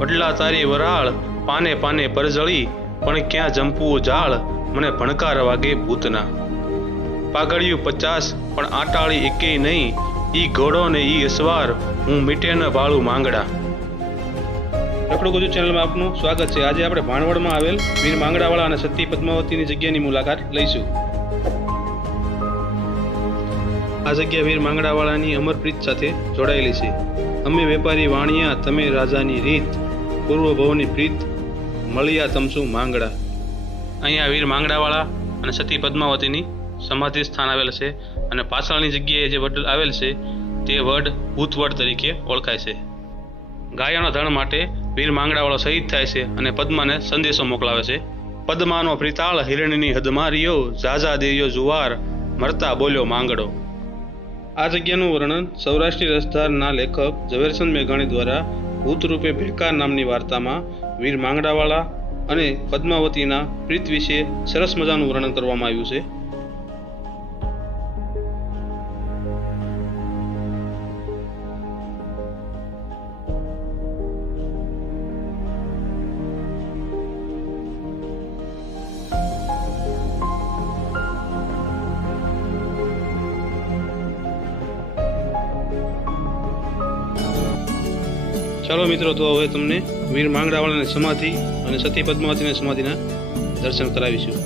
વડલા તારી વરાળ પાને પાને પરજળી, પણ ક્યાં જંપવું જાળ મને ભણકાર વાગે ભૂતના. પાઘડિયું 50 પણ આટાળી એકેય નહીં, ઈ ઘોડો ને ઈ અસવાર હું મીટે ન ભાળું માંગડા. રખડું ગુજુ ચેનલમાં આપનું સ્વાગત છે. આજે આપણે ભાણવડમાં આવેલ વીર માંગડાવાળા અને સતી પદ્માવતીની જગ્યાની મુલાકાત લઈશું. આ જગ્યા વીર માંગડાવાળાની અમરપ્રીત સાથે જોડાયેલી છે. અમે વેપારી વાણિયા, તમે રાજાની રીત, પૂર્વ ભવની પ્રીત, મળ્યા તમસુ માંગડા. અહીંયા વીર માંગડાવાળા અને સતી પદ્માવતીની સમાધિ સ્થાન આવેલ છે અને પાછળની જગ્યાએ જે વડ આવેલ છે તે વડ ભૂતવડ તરીકે ઓળખાય છે. ગાયોના ધણ માટે વીર માંગડાવાળો શહીદ થાય છે અને પદ્માને સંદેશો મોકલાવે છે. પદ્માનો પ્રિતાળ હિરણની હદમાં રહ્યો, ઝાઝા દેયો જુવાર મરતા બોલ્યો માંગડો. આ જગ્યાનું વર્ણન સૌરાષ્ટ્રની રસધારના લેખક ઝવેરચંદ મેઘાણી દ્વારા ભૂતરૂપે ભેકાર નામની વાર્તામાં વીર માંગડાવાળા અને પદ્માવતીના પ્રીત વિશે સરસ મજાનું વર્ણન કરવામાં આવ્યું છે. ચાલો મિત્રો, તો હવે તમને વીર માંગડાવાળાની સમાધિ અને સતી પદ્માવતીની સમાધિના દર્શન કરાવીશું.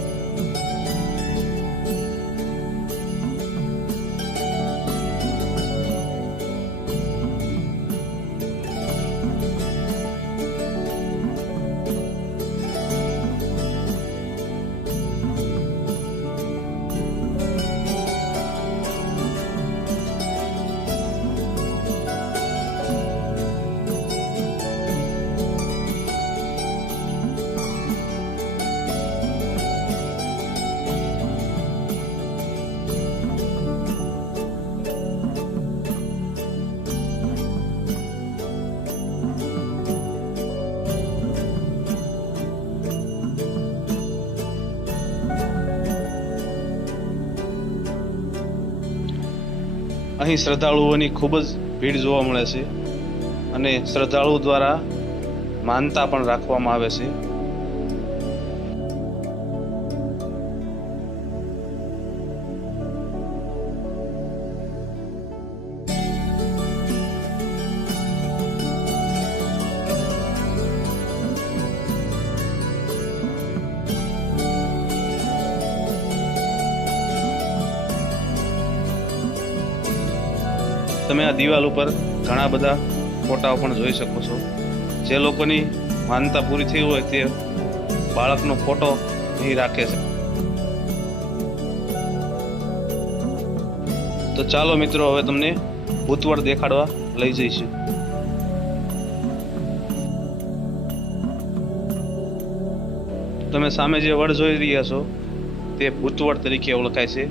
અહીં શ્રદ્ધાળુઓની ખૂબ જ ભીડ જોવા મળે છે અને શ્રદ્ધાળુઓ દ્વારા માનતા પણ રાખવામાં આવે છે. તમે આ દિવાલ ઉપર ઘણા બધા ફોટાઓ પણ જોઈ શકો છો. જે લોકોની માનતા પૂરી થઈ હોય તે બાળકનો ફોટો અહીં રાખે છે. તો ચાલો મિત્રો, હવે તમને ભૂતવડ દેખાડવા લઈ જઈશું. તમે સામે જે વડ જોઈ રહ્યા છો તે ભૂતવડ તરીકે ઓળખાય છે.